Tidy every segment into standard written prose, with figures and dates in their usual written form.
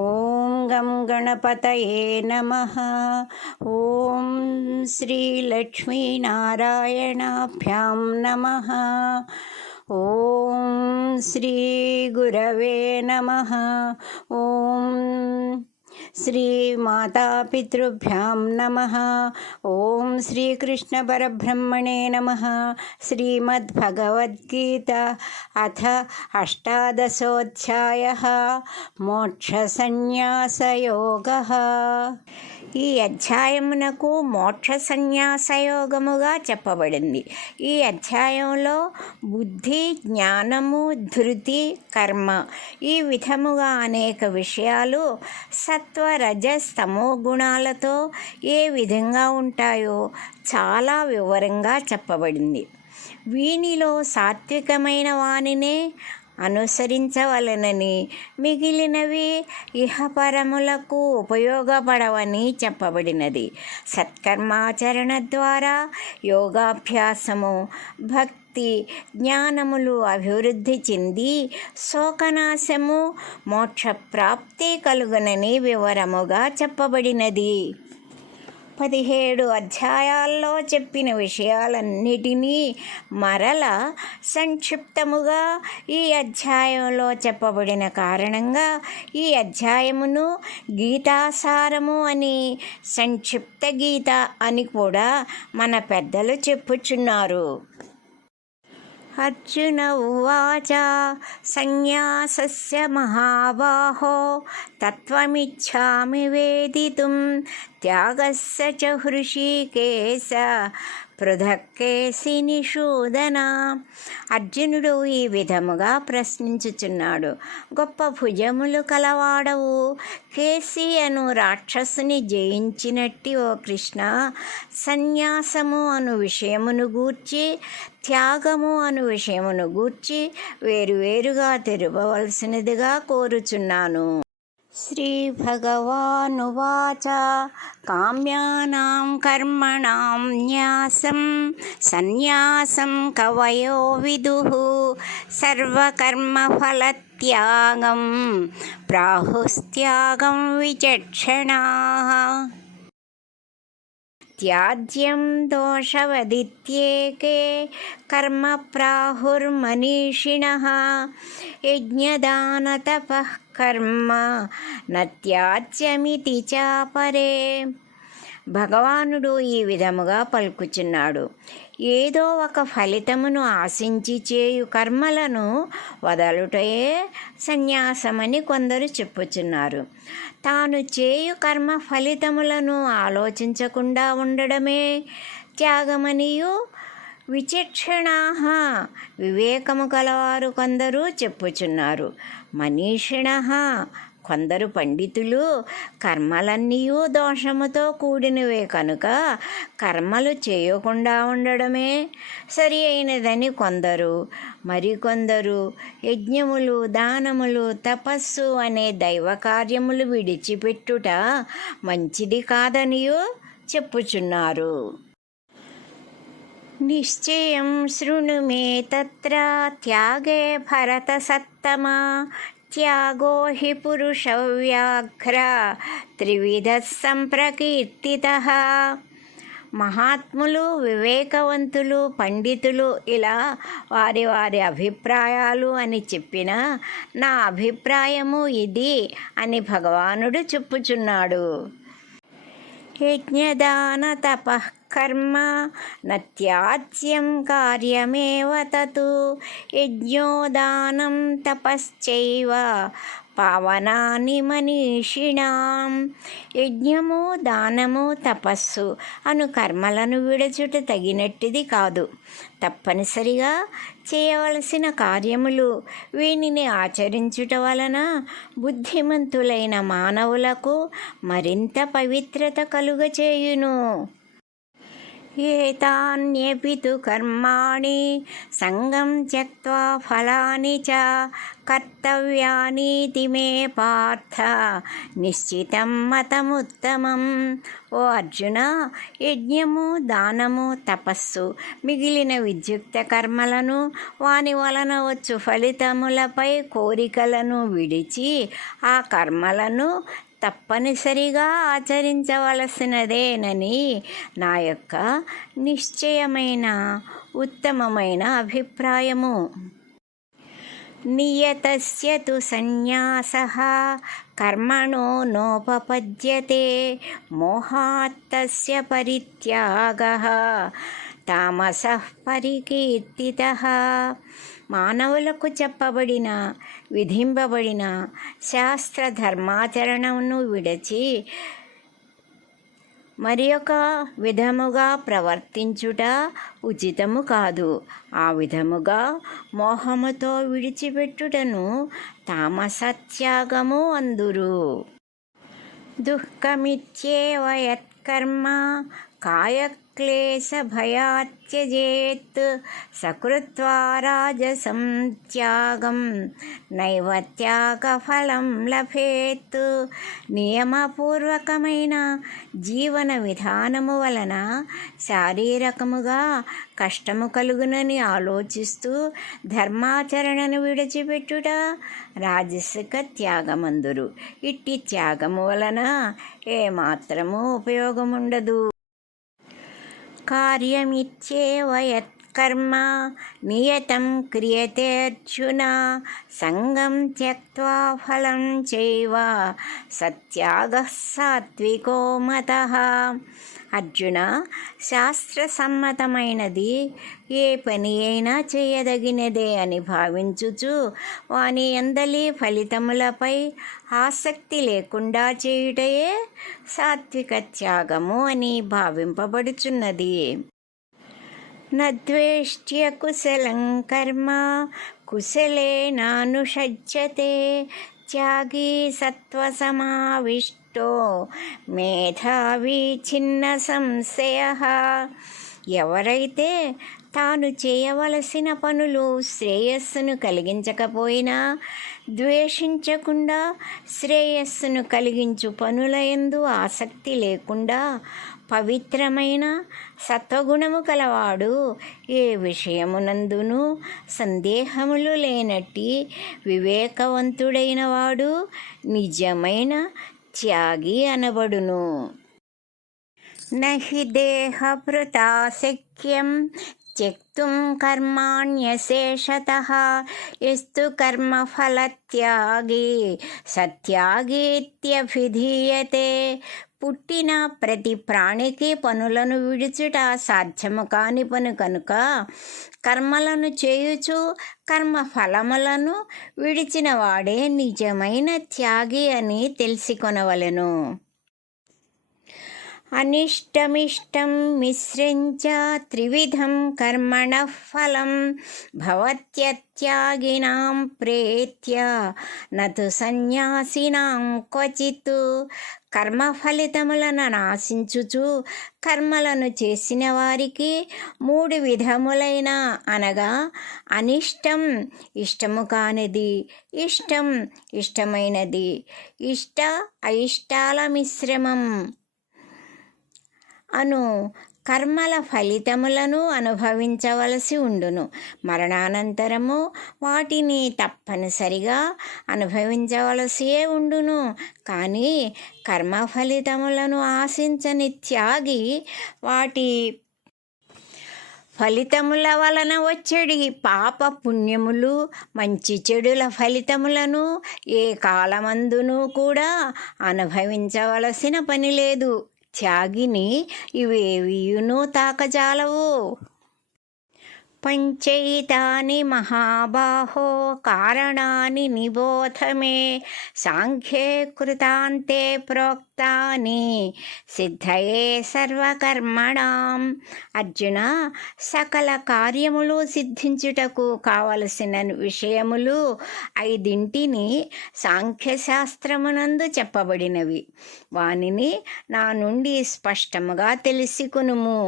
ఓం గం గణపతయే నమః. ఓం శ్రీలక్ష్మీనారాయణాభ్యాం నమః. ఓం శ్రీ గురవే నమః. ఓం శ్రీ మాతాపితృభ్యాం నమః. ఓం శ్రీకృష్ణ పరబ్రహ్మణే నమః. శ్రీమద్భగవద్గీత అథ అష్టాదశోధ్యాయః మోక్షసన్యాసయోగః. ఈ అధ్యాయమునకు మోక్ష సన్యాసయోగముగా చెప్పబడింది. ఈ అధ్యాయంలో బుద్ధి, జ్ఞానము, ధృతి, కర్మ ఈ విధముగా అనేక విషయాలు సత్వ, రజస్, తమో గుణాలతో ఏ విధంగా ఉంటాయో చాలా వివరంగా చెప్పబడింది. వీనిలో సాత్వికమైన వానినే అనుసరించవలనని, మిగిలినవి ఇహపరములకు ఉపయోగపడవని చెప్పబడినది. సత్కర్మాచరణ ద్వారా యోగాభ్యాసము, భక్తి, జ్ఞానములు అభివృద్ధి చెంది శోకనాశము, మోక్షప్రాప్తి కలుగునని వివరముగా చెప్పబడినది. 17 అధ్యాయాల్లో చెప్పిన విషయాలన్నిటినీ మరల సంక్షిప్తముగా ఈ అధ్యాయంలో చెప్పబడిన కారణంగా ఈ అధ్యాయమును గీతాసారము అని, సంక్షిప్త గీత అని కూడా మన పెద్దలు చెప్పుచున్నారు. అర్జున ఉవాచ సన్యాసస్య మహాబాహో తత్వమిచ్ఛామి వేదితుం త్యాగస్య చ హృషీకేశ పృథక్కేసి నిషూదన. అర్జునుడు ఈ విధముగా ప్రశ్నించుచున్నాడు. గొప్ప భుజములు కలవాడవు, కేసి అను రాక్షసుని జయించినట్టి ఓ కృష్ణ, సన్యాసము అను విషయమును గూర్చి, త్యాగము అను విషయమును గూర్చి వేరువేరుగా తెలుపవలసినదిగా కోరుచున్నాను. శ్రీ భగవానువాచ కామ్యానాం కర్మణాం న్యాసం సన్యాసం కవయో విదుః సర్వకర్మఫలత్యాగం ప్రాహుస్త్యాగం విచక్షణాః. త్యాజ్యం దోషవదిత్యేకే కర్మ ప్రాహుర్మనీషిణః యజ్ఞదానతపః కర్మ నత్యాజ్యమితి చాపరే. భగవానుడు ఈ విధముగా పలుకుచున్నాడు. ఏదో ఒక ఫలితమును ఆశించి చేయు కర్మలను వదలుటయే సన్యాసమని కొందరు చెప్పుచున్నారు. తాను చేయు కర్మ ఫలితములను ఆలోచించకుండా ఉండడమే త్యాగమనియు విచక్షణాః వివేకము కలవారు కొందరు చెప్పుచున్నారు. మనీషిణః కొందరు పండితులు కర్మలన్నీయూ దోషముతో కూడినవే కనుక కర్మలు చేయకుండా ఉండడమే సరి అయినదని కొందరు, మరికొందరు యజ్ఞములు, దానములు, తపస్సు అనే దైవ కార్యములు విడిచిపెట్టుట మంచిది కాదనియూ చెప్పుచున్నారు. నిశ్చయం శృణు మే తత్ర త్యాగే భరతసత్తమా త్యాగో హి పురుషవ్యాఘ్ర త్రివిధః సంప్రకీర్తితః. మహాత్ములు, వివేకవంతులు, పండితులు ఇలా వారి వారి అభిప్రాయాలు అని చెప్పిన నా అభిప్రాయము ఇది అని భగవానుడు చెప్పుచున్నాడు. యజ్ఞదాన తపః కర్మ నత్యాజ్యం కార్యమేవ తత్ యజ్ఞోదానం తపశ్చైవ పావనాని మనీషిణాం. యజ్ఞము, దానము, తపస్సు అను కర్మలను విడచుట తగినట్టిది కాదు. తప్పనిసరిగా చేయవలసిన కార్యములు. వీనిని ఆచరించుట వలన బుద్ధిమంతులైన మానవులకు మరింత పవిత్రత కలుగచేయును. ఏతాన్యపి తు కర్మాణి సంగం త్యక్త్వా ఫలాని చ కర్తవ్యానీతి మే పార్థ నిశ్చితం మతముత్తమం. ఓ అర్జున, యజ్ఞము, దానము, తపస్సు మిగిలిన విద్యుక్త కర్మలను వాని వలన వచ్చు ఫలితములపై కోరికలను విడిచి ఆ కర్మలను తప్పనిసరిగా ఆచరించవలసినదేనని నా యొక్క నిశ్చయమైన ఉత్తమమైన అభిప్రాయము. నియతస్య తు సన్యాసః కర్మణో నోపపద్యతే మోహాత్ తస్య పరిత్యాగః తామసః పరికీర్తితః. మానవులకు చెప్పబడిన విధింపబడిన శాస్త్ర ధర్మాచరణను విడిచి మరి ఒక విధముగా ప్రవర్తించుట ఉచితము కాదు. ఆ విధముగా మోహముతో విడిచిపెట్టుటను తామసత్యాగము అందురు. దుఃఖమిత్యేవ యత్కర్మ కాయక్లేశభయాత్ త్యజేత్ సకృత్వా రాజసం త్యాగం నైవ త్యాగఫలం లభేత్. నియమపూర్వకమైన జీవన విధానము వలన శారీరకముగా కష్టము కలుగునని ఆలోచిస్తూ ధర్మాచరణను విడిచిపెట్టుట రాజసిక త్యాగమందురు. ఇట్టి త్యాగము వలన ఏమాత్రము ఉపయోగముండదు. కార్యమిత్యేవ యత్కర్మ నియతం క్రియతే అర్జున సంగం త్యక్త్వా ఫలం చైవ సత్యాగః సాత్వికో మతః. అర్జున, శాస్త్రసమ్మతమైనది ఏ పని అయినా చేయదగినదే అని భావించుచు వాని అందలి ఫలితములపై ఆసక్తి లేకుండా చేయుటయే సాత్విక త్యాగము అని భావింపబడుచున్నది. నద్వేష్ట్య కుశలం కర్మ కుశలేనానుషజ్యతే త్యాగీ సత్వసమావిష్టో మేధావి చిన్న సంశయః. ఎవరైతే తాను చేయవలసిన పనులు శ్రేయస్సును కలిగించకపోయినా ద్వేషించకుండా శ్రేయస్సును కలిగించు పనులయందు ఆసక్తి లేకుండా పవిత్రమైన సత్వగుణము కలవాడు, ఏ విషయమునందును సందేహములు లేనట్టి వివేకవంతుడైన వాడు నిజమైన త్యాగి అనబడును. నహి దేహభృతా శక్యం త్యక్తుం కర్మాణ్యశేషతః యస్తు కర్మఫలత్యాగి సత్యాగీత్యభిధీయతే. పుట్టిన ప్రతి ప్రాణికి పనులను విడుచుట సాధ్యము కాని పని కనుక కర్మలను చేయుచు కర్మఫలములను విడిచిన వాడే నిజమైన త్యాగి అని తెలిసికొనవలెను. అనిష్టమిష్టం మిశ్రంచ త్రివిధం కర్మణః ఫలం భవత్యత్యాగినాం ప్రేత్య నతు సన్యాసినాం క్వచిత్. కర్మ ఫలితములను నాశించుచు కర్మలను చేసిన వారికి 3 విధములైన అనగా అనిష్టం ఇష్టము కానిది, ఇష్టం ఇష్టమైనది, ఇష్ట అయిష్టాల మిశ్రమం అను కర్మల ఫలితములను అనుభవించవలసి ఉండును. మరణానంతరము వాటిని తప్పనిసరిగా అనుభవించవలసియే ఉండును. కానీ కర్మ ఫలితములను ఆశించని త్యాగి వాటి ఫలితముల వలన వచ్చేడి పాప పుణ్యములు, మంచి చెడుల ఫలితములను ఏ కాలమందునూ కూడా అనుభవించవలసిన పని లేదు. త్యాగిని ఇవేవియును తాకజాలవు. పంచైతాని మహాబాహో కారణాని నిబోధ మే సాంఖ్యే కృతాంతే ప్రోక్తాని సిద్ధయే సర్వకర్మణాం. అర్జున, సకల కార్యములు సిద్ధించుటకు కావలసిన విషయములు 5 సాంఖ్యశాస్త్రమునందు చెప్పబడినవి. వానిని నా నుండి స్పష్టముగా తెలిసికొనుము.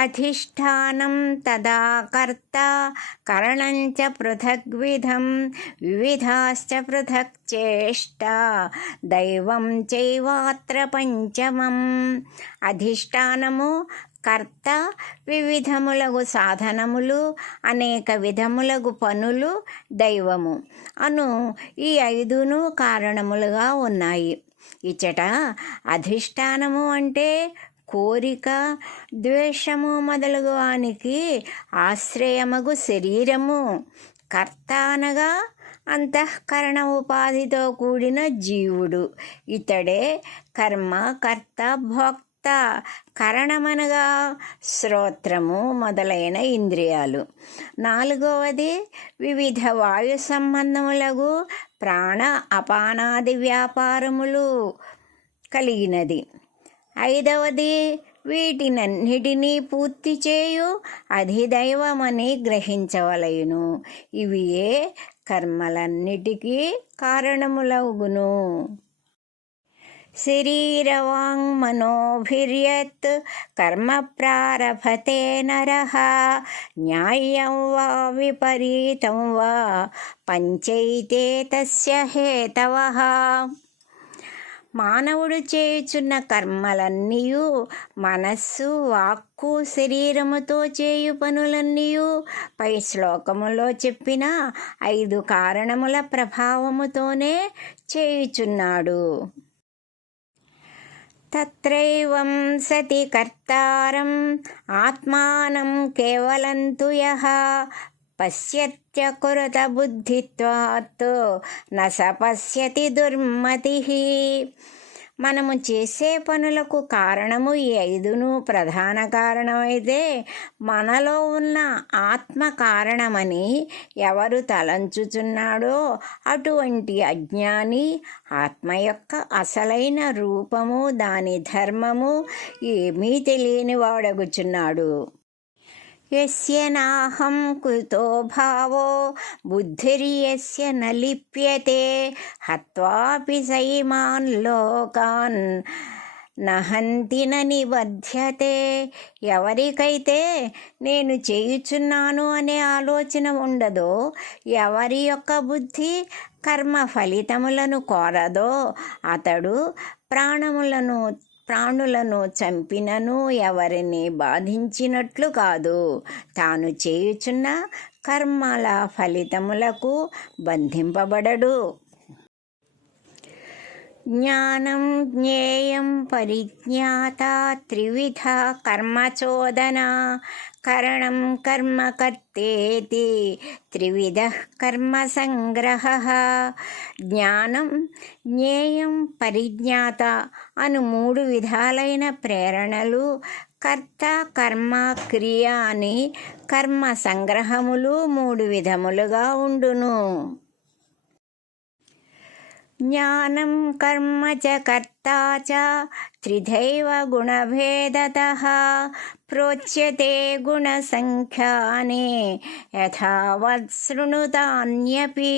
అధిష్టానం తదా కర్త కరణం చ పృథగ్విధం వివిధాశ్చ పృథక్ చేష్ట దైవం చైవాత్ర పంచమం. అధిష్టానము కర్త, వివిధములగు సాధనములు, అనేక విధములగు పనులు దైవము అను ఈ ఐదును కారణములుగా ఉన్నాయి. ఇచ్చట అధిష్టానము అంటే కోరిక, ద్వేషము మొదలగు వానికి ఆశ్రయమగు శరీరము. కర్త అనగా అంతఃకరణ ఉపాధితో కూడిన జీవుడు. ఇతడే కర్మ కర్త భోక్త. కరణమనగా శ్రోత్రము మొదలైన ఇంద్రియాలు. నాలుగవది వివిధ వాయు సంబంధములగు ప్రాణ అపానాది వ్యాపారములు కలిగినది. ఐదవది వీటినన్నిటినీ పూర్తి చేయు అధిదైవమని గ్రహించవలయును. ఇవియే కర్మలన్నిటికీ కారణములగును. శరీరవాంగ్మనోభిర్యత్ కర్మ ప్రారభతే నరః న్యాయం వా విపరీతం వా పంచైతే తస్య హేతవః. మానవుడు చేయుచున్న కర్మలన్నీయు మనస్సు, వాక్కు, శరీరముతో చేయు పనులన్నీయు పై శ్లోకములో చెప్పిన 5 కారణముల ప్రభావముతోనే చేయుచున్నాడు. తత్రైవం సతి కర్తారం ఆత్మానం కేవలం తు యః పశ్యత్యకృత బుద్ధిత్వాత్ న స పశ్యతి దుర్మతిః. మనము చేసే పనులకు కారణము ఈ 5ను ప్రధాన కారణమైతే మనలో ఉన్న ఆత్మ కారణమని ఎవరు తలంచుచున్నాడో అటువంటి అజ్ఞాని ఆత్మ యొక్క అసలైన రూపము, దాని ధర్మము ఏమీ తెలియని వాడగుచున్నాడు. యస్య నాహం కుతో భావో బుద్ధిర్యస్య న లిప్యతే హత్వాపి సైమాన్ లోకాన్ నహంతి న నిబధ్యతే. ఎవరికైతే నేను చేయుచున్నాను అనే ఆలోచన ఉండదో, ఎవరి యొక్క బుద్ధి కర్మ ఫలితములను కోరదో అతడు ప్రాణులను చంపినను ఎవరిని బాధించినట్లు కాదు. తాను చేయుచున్న కర్మల ఫలితములకు బంధింపబడడు. జ్ఞానం జ్ఞేయం పరిజ్ఞాత త్రివిధ కర్మచోదన కరణం కర్మ కర్తేతి త్రివిధ కర్మ సంగ్రహ. జ్ఞానం, జ్ఞేయం, పరిజ్ఞాత అను 3 విధాలైన ప్రేరణలు, కర్త, కర్మ, క్రియ అని కర్మ సంగ్రహములు 3 విధములుగా ఉండును. జ్ఞానం కర్మ చ కర్త చ త్రిధైవ గుణభేదతః ప్రోచ్యతే గుణసంఖ్యానే యథావత్ శృణుతాన్యపి.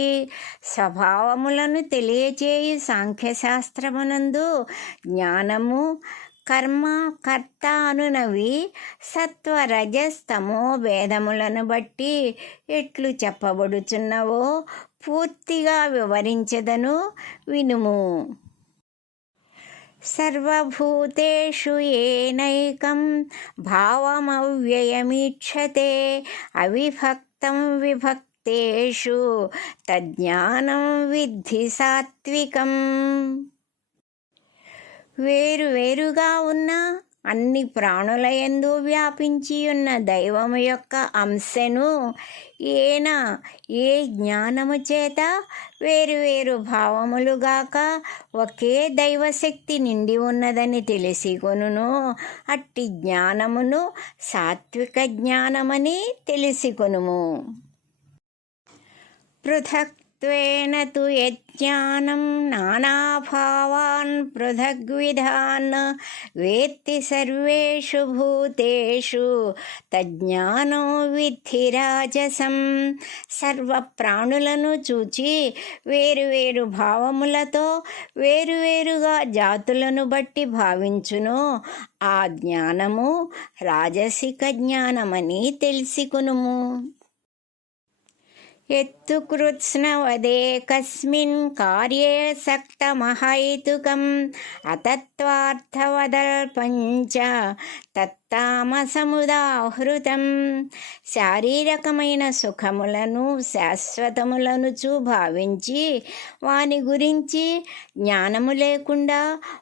స్వభావములను తెలియచేయు సాంఖ్యశాస్త్రమునందు జ్ఞానము, కర్మ, కర్త అనునవి సత్వరజస్తమో భేదములను బట్టి ఎట్లు చెప్పబడుచున్నవో పూర్తిగా వివరించెదను, వినుము. సర్వభూతేషు ఏనైకం భావమవ్యయమీక్షతే అవిభక్తం విభక్తేషు తజ్ఞానం విద్ధి సాత్వికం. వేరువేరుగా ఉన్న అన్ని ప్రాణులయందు వ్యాపించి ఉన్న దైవము యొక్క అంశను ఏ జ్ఞానము చేత వేరువేరు భావములుగాక ఒకే దైవశక్తి నిండి ఉన్నదని తెలిసి కొనును అట్టి జ్ఞానమును సాత్విక జ్ఞానమని తెలిసి కొనుము. పృథక్ తత్వేన తు యజ్ఞానం నానాభావాన్ పృథగ్విధాన్ వేత్తి సర్వేషు భూతేషు తజ్ఞానో విద్ధి రాజసం. సర్వ ప్రాణులను చూచి వేరువేరు భావములతో వేరువేరుగా జాతులను బట్టి భావించును. ఆ జ్ఞానము రాజసిక జ్ఞానమని తెలిసికొనుము. ఎత్తు కృత్స్నవదే కస్మిన్ కార్యే సక్తమహైతుకం అతత్వార్థవదల్పంచ తత్తామసముదాహృతం. శారీరకమైన సుఖములను శాశ్వతములనుచు భావించి వాని గురించి జ్ఞానము లేకుండా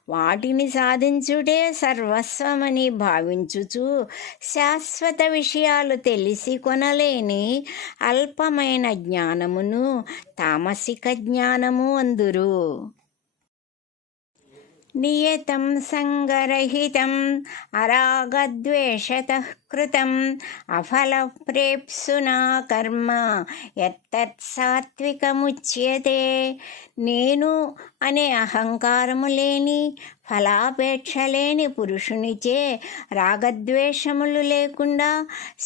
వాటిని సాధించుటే సర్వస్వమని భావించుచు శాశ్వత విషయాలు తెలిసి కొనలేని అల్పమైన జ్ఞానమును తామసిక జ్ఞానము అందురు. నియతం సంగరహితం అరాగద్వేషతః కృతం అఫలప్రేప్సునా కర్మ యత్తత్ సాత్వికముచ్యతే. నేను అనే అహంకారము లేని ఫలాపేక్ష లేని పురుషునిచే రాగద్వేషములు లేకుండా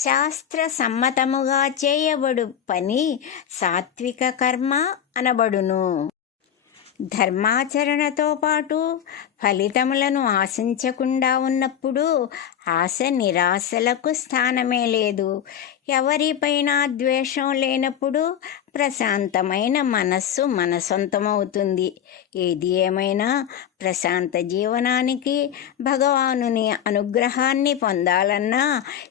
శాస్త్ర సమ్మతముగా చేయబడు పని సాత్విక కర్మ అనబడును. ధర్మాచరణతో పాటు ఫలితములను ఆశించకుండా ఉన్నప్పుడు ఆశ నిరాశలకు స్థానమే లేదు. ఎవరిపైన ద్వేషం లేనప్పుడు ప్రశాంతమైన మనస్సు మన సొంతమవుతుంది. ఏది ఏమైనా ప్రశాంత జీవనానికి భగవానుని అనుగ్రహాన్ని పొందాలన్నా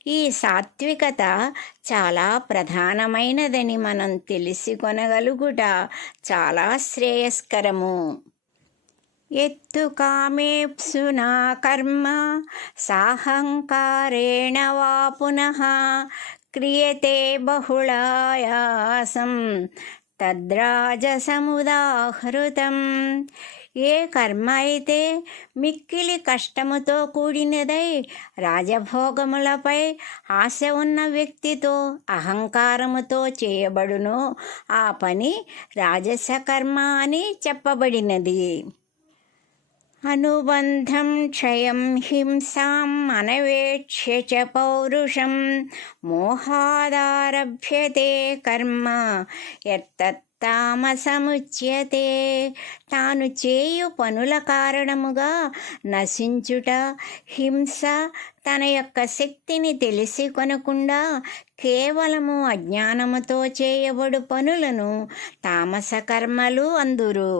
ఈ సాత్వికత చాలా ప్రధానమైనదని మనం తెలిసి కొనగలుగుట చాలా శ్రేయస్కరము. ఎత్తు కామేప్సునా కర్మ సాహంకారేణ వా పునః క్రియతే బహుళాయాసం తద్రాజసముదాహృతం. ఏ కర్మ అయితే మిక్కిలి కష్టముతో కూడినదై రాజభోగములపై ఆశ ఉన్న వ్యక్తితో అహంకారముతో చేయబడునో ఆ పని రాజస కర్మ అని చెప్పబడినది. అనుబంధం క్షయం హింసాం అనవేక్ష్య చ పౌరుషం మోహాదారభ్యతే కర్మ యత్తత్తామసముచ్యతే. తాను చేయు పనుల కారణముగా నశించుట, హింస, తన యొక్క శక్తిని తెలిసి కొనకుండా కేవలము అజ్ఞానముతో చేయబడు పనులను తామస కర్మలు అందురు.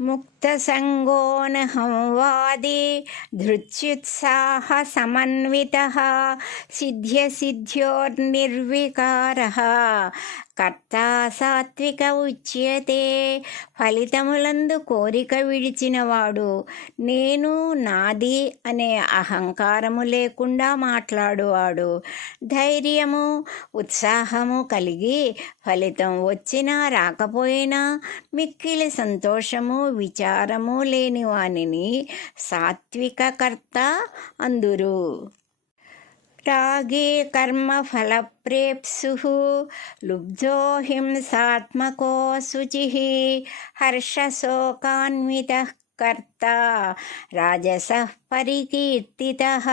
ముక్తసంగోనహం వాది ధృత్యుత్సాహ సమన్వితః సిద్ధ్యసిద్ధ్యోర్నిర్వికారః కర్తా సాత్విక ఉచ్యతే. ఫలితములందు కోరిక విడిచినవాడు, నేను నాది అనే అహంకారము లేకుండా మాట్లాడువాడు, ధైర్యము ఉత్సాహము కలిగి ఫలితం వచ్చినా రాకపోయినా మిక్కిలి సంతోషము విచారము లేని వానిని సాత్విక కర్త అందురు. రాగే కర్మఫలప్రేప్సుః లుబ్ధో హింసాత్మకో శుచిః హర్షశోకాన్వితః కర్త రాజసః పరికీర్తితః.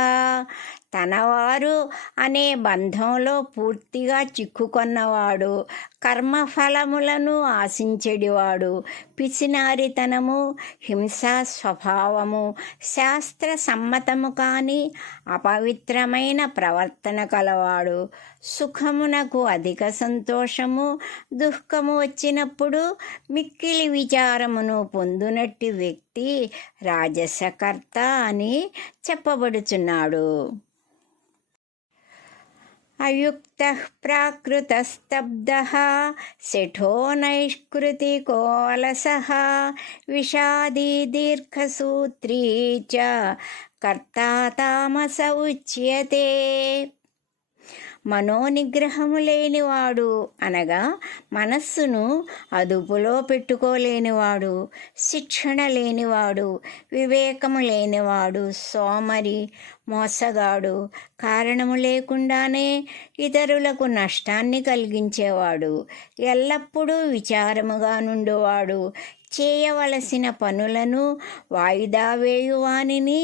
తనవారు అనే బంధంలో పూర్తిగా చిక్కుకొన్నవాడు, కర్మఫలములను ఆశించెడివాడు, పిసినారితనము, హింసా స్వభావము, శాస్త్ర సమ్మతము కాని అపవిత్రమైన ప్రవర్తన కలవాడు, సుఖమునకు అధిక సంతోషము, దుఃఖము వచ్చినప్పుడు మిక్కిలి విచారమును పొందునట్టి వ్యక్తి రాజసకర్త అని చెప్పబడుచున్నాడు. అయుక్తః ప్రాకృతస్తబ్దః శఠో నైష్కృతికో అలసః విషాదీ దీర్ఘసూత్రీ చ కర్తా తామస ఉచ్యతే. మనోనిగ్రహము లేనివాడు అనగా మనస్సును అదుపులో పెట్టుకోలేనివాడు, శిక్షణ లేనివాడు, వివేకము లేనివాడు, సోమరి, మోసగాడు, కారణము లేకుండానే ఇతరులకు నష్టాన్ని కలిగించేవాడు, ఎల్లప్పుడూ విచారముగా నుండువాడు, చేయవలసిన పనులను వాయిదా వేయువానిని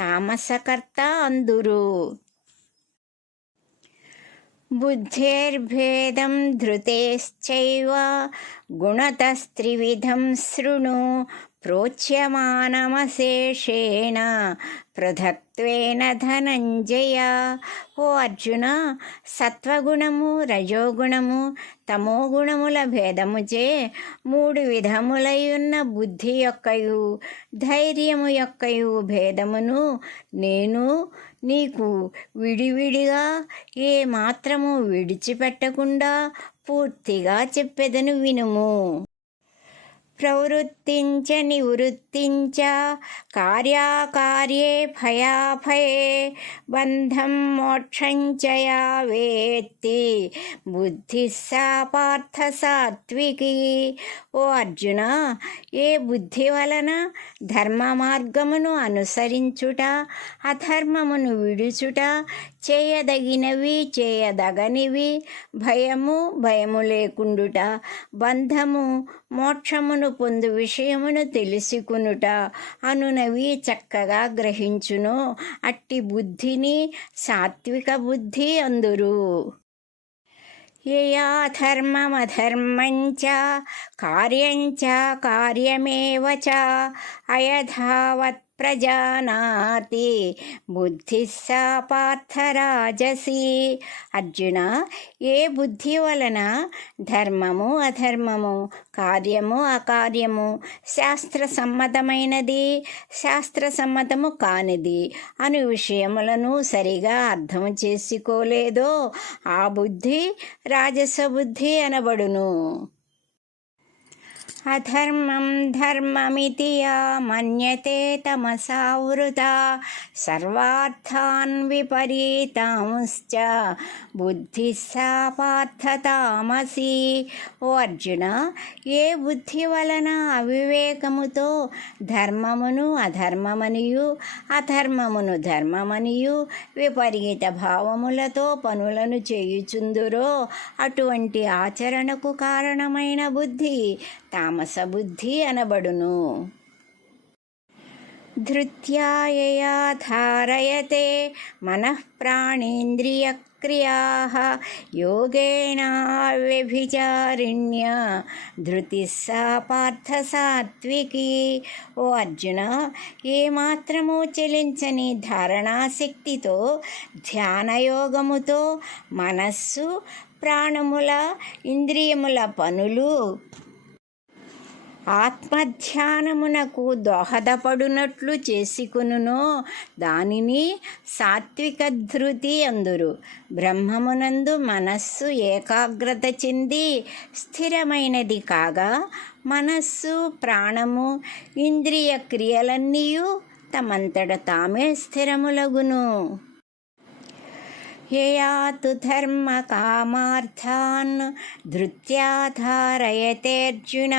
తామసకర్త అందురు. బుద్ధిర్భేదం ధృతేశ్చైవ గుణతస్త్రివిధం శృణు ప్రోచ్యమానమశేషేణ పృథక్త్వేన ధనంజయ. ఓ అర్జున, సత్వగుణము, రజోగుణము, తమోగుణముల భేదముచే 3 విధములైయున్న బుద్ధి యొక్కయు ధైర్యము యొక్కయు భేదమును నేను నీకు విడివిడిగా ఏ మాత్రము విడిచిపెట్టకుండా పూర్తిగా చెప్పెదను వినుము. ప్రవృత్తించ నివృత్తించ కార్యాకార్యే భయాభయే బంధం మోక్షం చ యా వేత్తి బుద్ధిః సా పార్థ సాత్వికీ. ఓ అర్జున, ఏ బుద్ధి వలన ధర్మ మార్గమును అనుసరించుట, అధర్మమును విడుచుట, చేయదగినవి చేయదగనివి, భయము లేకుండుట, బంధము మోక్షమును పొందు విషయమును తెలుసుకునుట అనునవి చక్కగా గ్రహించును, అట్టి బుద్ధిని సాత్విక బుద్ధి అందురు. యయా ధర్మమధర్మంచ కార్యంచ కార్యమేవ చ అయథావత్ ప్రజానాతి బుద్ధిః సా పార్థ రాజసి. అర్జున, ఏ బుద్ధి వలన ధర్మము అధర్మము, కార్యము అకార్యము, శాస్త్రసమ్మతమైనది శాస్త్రసమ్మతము కానిది అను విషయములను సరిగా అర్థము చేసుకోలేదో ఆ బుద్ధి రాజస బుద్ధి అనబడును. అధర్మం ధర్మమితి యా మన్యతే తమసా వృతా సర్వార్థాన్ విపరీతాంశ్చ బుద్ధిః సా పార్థ తామసి. ఓ అర్జున, ఏ బుద్ధి వలన అవివేకముతో ధర్మమును అధర్మమనియు అధర్మమును ధర్మమనియు విపరీత భావములతో పనులను చేయుచుందురో అటువంటి ఆచరణకు కారణమైన బుద్ధి తామస బుద్ధి అనబడును. ధృత్యా యయా ధారయతే మనః ప్రాణేంద్రియక్రియాః యోగేన వ్యభిచారిణ్య ధృతిః సా పార్థ సాత్వికీ. ఓ అర్జున, ఏ మాత్రము చెలించని ధారణాశక్తితో ధ్యానయోగముతో మనస్సు ప్రాణముల ఇంద్రియముల పనులు ఆత్మధ్యానమునకు దోహదపడునట్లు చేసుకునునో దానిని సాత్విక ధృతి అందురు. బ్రహ్మమునందు మనస్సు ఏకాగ్రత చెంది స్థిరమైనది కాగా మనస్సు ప్రాణము ఇంద్రియ క్రియలన్నీయు తమంతట తామే స్థిరములగును. యయా తు ధర్మ కామార్థాన్ ధృత్యా ధారయతేర్జున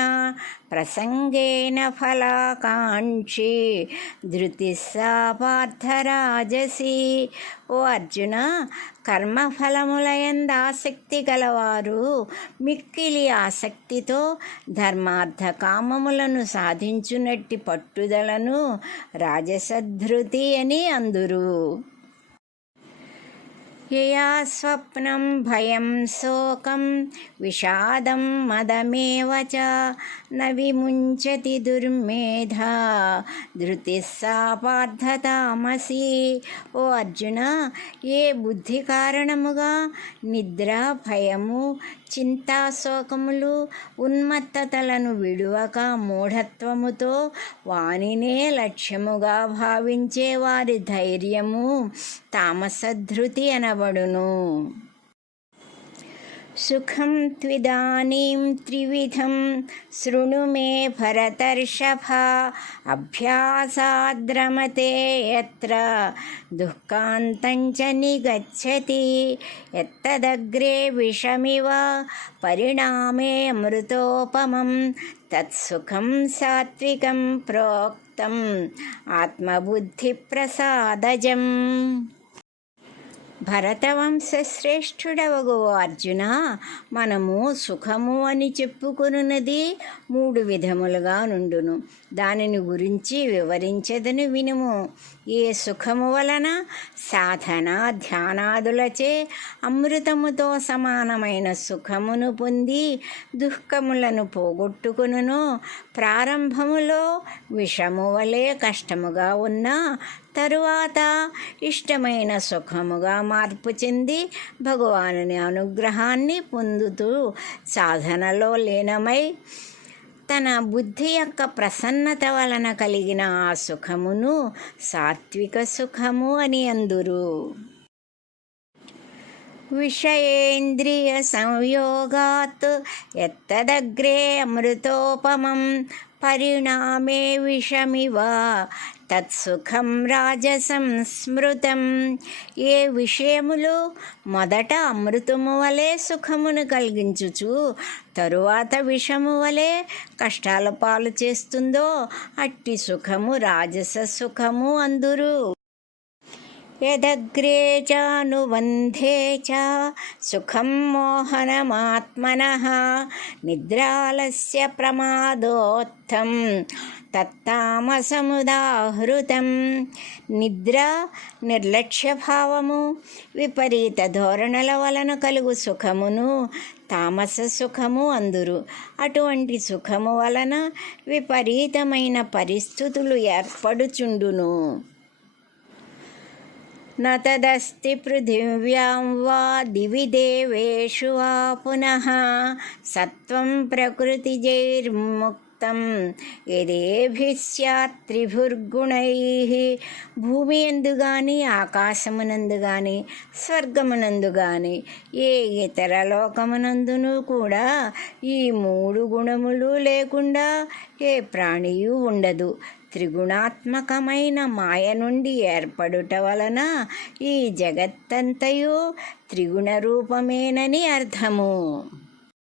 ప్రసంగేన ఫలాకాంక్షి ధృతిః సా పార్థ రాజసి. ఓ అర్జున, కర్మఫలములయందు ఆసక్తి గలవారు మిక్కిలి ఆసక్తితో ధర్మార్థ కామములను సాధించునట్టి పట్టుదలను రాజసధృతి అని అందురు. యయా స్వప్నం భయం శోకం విషాదం మదమేవ చ న విముంచతి దుర్మేధా ధృతిః సా పార్థ తామసి. ఓ అర్జున, ఏ బుద్ధి కారణముగా నిద్ర, భయము, చింతాశోకములు, ఉన్మత్తతలను విడువక మూఢత్వముతో వానినే లక్ష్యముగా భావించే వారి ధైర్యము తామసధృతి అనబడును. సుఖం త్విదానీం త్రివిధం శృణు మే భరతర్షభ అభ్యాసాద్రమతే యత్ర దుఃఖాంతం చ నిగచ్చతి యత్తదగ్రే విషమివ పరిణామే అమృతోపమం తత్సుఖం సాత్వికం ప్రోక్తం ఆత్మబుద్ధిప్రసాదజం. భరతవంశశ్రేష్ఠుడవగు అర్జున, మనము సుఖము అని చెప్పుకొనున్నది 3 విధములుగా నుండును. దానిని గురించి వివరించదని వినుము. ఏ సుఖము వలన సాధన ధ్యానాదులచే అమృతముతో సమానమైన సుఖమును పొంది దుఃఖములను పోగొట్టుకును, ప్రారంభములో విషము వలె కష్టముగా ఉన్న తరువాత ఇష్టమైన సుఖముగా మార్పు చెంది భగవానుని అనుగ్రహాన్ని పొందుతూ సాధనలో లీనమై తన బుద్ధి యొక్క ప్రసన్నత వలన కలిగిన ఆ సుఖమును సాత్విక సుఖము అని అందురు. విషయేంద్రియ సంయోగాత్ యత్తదగ్రే అమృతోపమం పరిణామే విషమివ తత్సుఖం రాజసం స్మృతం. ఏ విషయములు మొదట అమృతము వలె సుఖమును కలిగించుచు తరువాత విషము వలె కష్టాల పాలు చేస్తుందో అట్టి సుఖము రాజస సుఖము అందురు. యదగ్రే చానుబంధే చ సుఖం మోహనమాత్మనః నిద్రాలస్య ప్రమాదోత్థం తత్తామసముదాహృతం. నిద్ర, నిర్లక్ష్యభావము, విపరీత ధోరణుల వలన కలుగు సుఖమును తామస సుఖము అందురు. అటువంటి సుఖము వలన విపరీతమైన పరిస్థితులు ఏర్పడుచుండును. న తదస్తి పృథివ్యాం వా దివి దేవేషు వా పునః సత్వం ప్రకృతిజైర్ముక్తం యదేభిః స్యాత్ త్రిభుర్గుణైః. భూమి యందు గాని ఆకాశమునందు గాని స్వర్గమునందు గాని ఏ ఇతర లోకమునందును కూడా ఈ 3 గుణములు లేకుండా ఏ ప్రాణియు ఉండదు. త్రిగుణాత్మకమైన మాయ నుండి ఏర్పడుట వలన ఈ జగత్తంతయు త్రిగుణ రూపమేనని అర్థము.